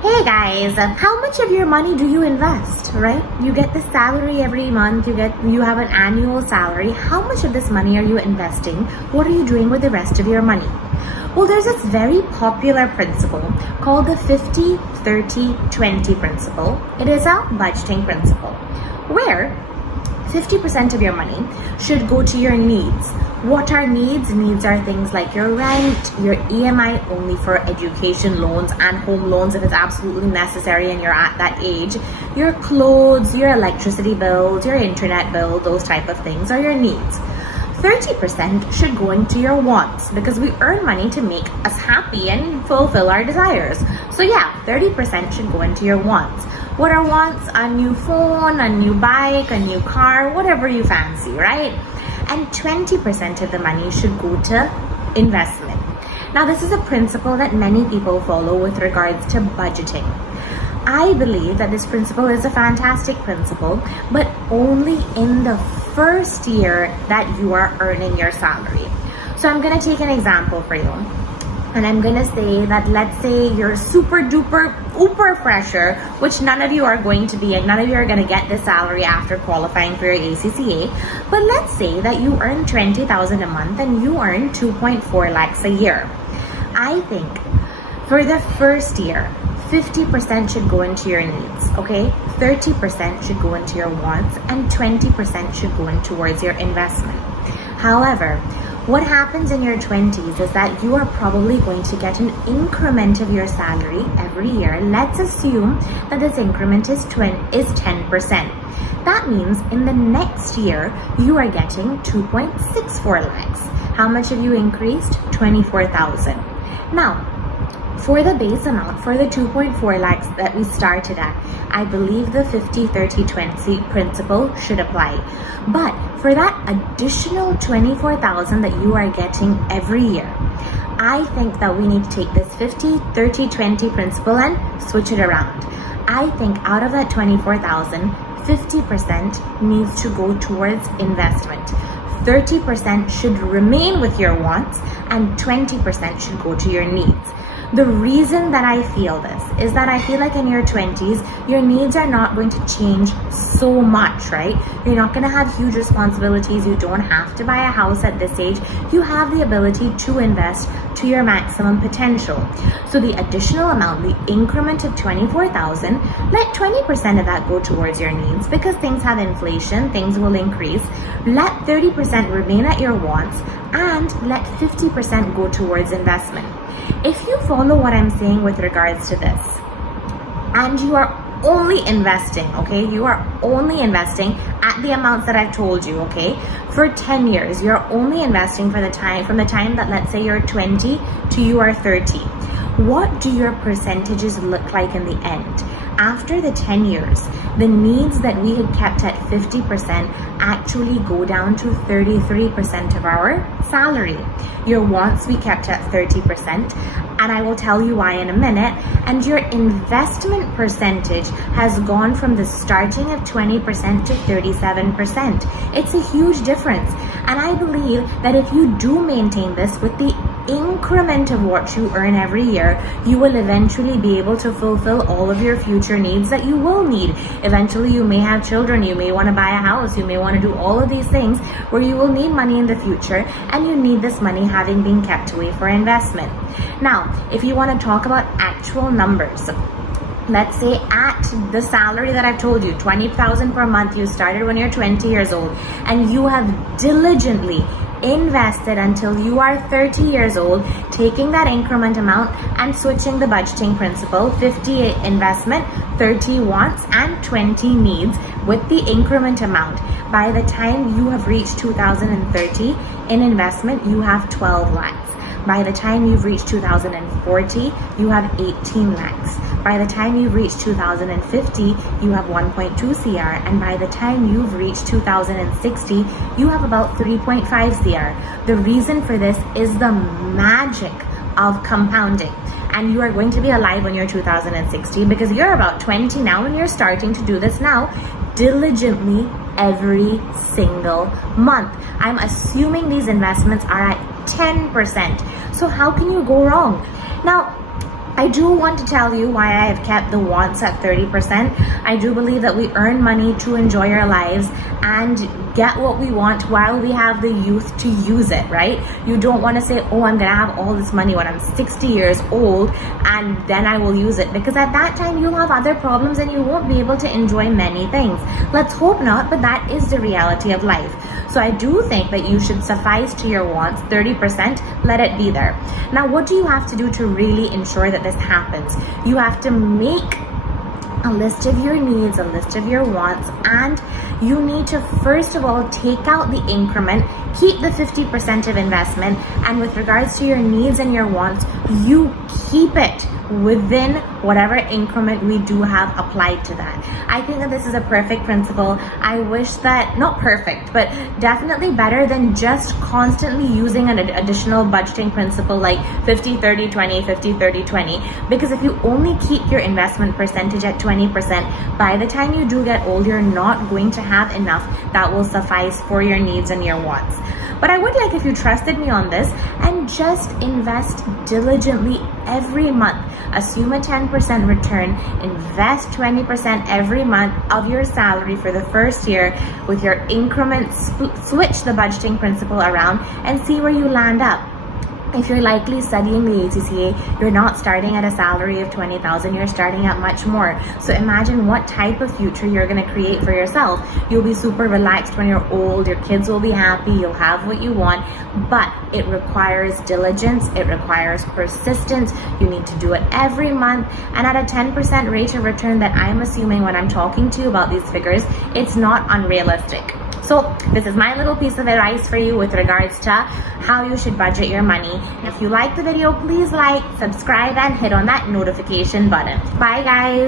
Hey guys, how much of your money do you invest, right? You get the salary every month, you have an annual salary. How much of this money are you investing? What are you doing with the rest of your money? Well, there's this very popular principle called the 50-30-20 principle. It is a budgeting principle where 50% of your money should go to your needs. What are needs? Needs are things like your rent, your EMI only for education loans and home loans if it's absolutely necessary and you're at that age, your clothes, your electricity bills, your internet bill, those type of things are your needs. 30% should go into your wants because we earn money to make us happy and fulfill our desires. So yeah, 30% should go into your wants. What are wants? A new phone, a new bike, a new car, whatever you fancy, right? And 20% of the money should go to investment. Now, this is a principle that many people follow with regards to budgeting. I believe that this principle is a fantastic principle, but only in the first year that you are earning your salary. So I'm going to take an example for you. And I'm going to say that, let's say you're super duper uber fresher, which none of you are going to be, and none of you are going to get this salary after qualifying for your ACCA. But let's say that you earn 20,000 a month and you earn 2.4 lakhs a year. I think for the first year, 50% should go into your needs, okay? 30% should go into your wants and 20% should go in towards your investment. However, what happens in your 20s is that you are probably going to get an increment of your salary every year. Let's assume that this increment is 10%. That means in the next year, you are getting 2.64 lakhs. How much have you increased? 24,000. Now, for the base amount, for the 2.4 lakhs that we started at, I believe the 50-30-20 principle should apply. But for that additional 24,000 that you are getting every year, I think that we need to take this 50-30-20 principle and switch it around. I think out of that 24,000, 50% needs to go towards investment. 30% should remain with your wants and 20% should go to your needs. The reason that I feel this is that I feel like in your 20s, your needs are not going to change so much, right? You're not going to have huge responsibilities. You don't have to buy a house at this age. You have the ability to invest to your maximum potential. So the additional amount, the increment of 24,000, let 20% of that go towards your needs because things have inflation, things will increase. Let 30% remain at your wants and let 50% go towards investment. If you follow what I'm saying with regards to this, and you are only investing, okay? You are only investing at the amounts that I've told you, okay? For 10 years, you're only investing from the time that, let's say, you're 20 to you are 30. What do your percentages look like in the end? After the 10 years, the needs that we had kept at 50% actually go down to 33% of our salary. Your wants we kept at 30%, and I will tell you why in a minute. And your investment percentage has gone from the starting of 20% to 37%. It's a huge difference. And I believe that if you do maintain this with the increment of what you earn every year, you will eventually be able to fulfill all of your future needs that you will need. Eventually, you may have children, you may want to buy a house, you may want to do all of these things where you will need money in the future, and you need this money having been kept away for investment. Now, if you want to talk about actual numbers, let's say at the salary that I've told you, 20,000 per month, you started when you're 20 years old, and you have diligently invested until you are 30 years old, taking that increment amount and switching the budgeting principle, 50 investment, 30 wants and 20 needs with the increment amount. By the time you have reached 2030 in investment, you have 12 lakhs. By the time you've reached 2040, you have 18 lakhs. By the time you've reached 2050, you have 1.2 CR. And by the time you've reached 2060, you have about 3.5 CR. The reason for this is the magic of compounding. And you are going to be alive when you're 2060 because you're about 20 now and you're starting to do this now diligently every single month. I'm assuming these investments are at 10%. So how can you go wrong? Now, I do want to tell you why I have kept the wants at 30%. I do believe that we earn money to enjoy our lives and get what we want while we have the youth to use it, right? You don't want to say, oh, I'm gonna have all this money when I'm 60 years old and then I will use it, because at that time you'll have other problems and you won't be able to enjoy many things. Let's hope not, but that is the reality of life. So I do think that you should suffice to your wants, 30%, let it be there. Now, what do you have to do to really ensure that this happens? You have to make a list of your needs, a list of your wants, and you need to first of all take out the increment, keep the 50% of investment, and with regards to your needs and your wants, you keep it within whatever increment we do have applied to that. I think that this is a perfect principle. I wish that, not perfect, but definitely better than just constantly using an additional budgeting principle like 50-30-20, 50-30-20, because if you only keep your investment percentage at 20%, by the time you do get old, you're not going to have enough that will suffice for your needs and your wants. But I would like if you trusted me on this and just invest diligently every month. Assume a 10% return, invest 20% every month of your salary for the first year with your increments, switch the budgeting principle around and see where you land up. If you're likely studying the ACCA, you're not starting at a salary of 20,000, you're starting at much more. So imagine what type of future you're going to create for yourself. You'll be super relaxed when you're old, your kids will be happy, you'll have what you want, but it requires diligence, it requires persistence. You need to do it every month, and at a 10% rate of return that I'm assuming when I'm talking to you about these figures, it's not unrealistic. So this is my little piece of advice for you with regards to how you should budget your money. If you like the video, please like, subscribe, and hit on that notification button. Bye guys.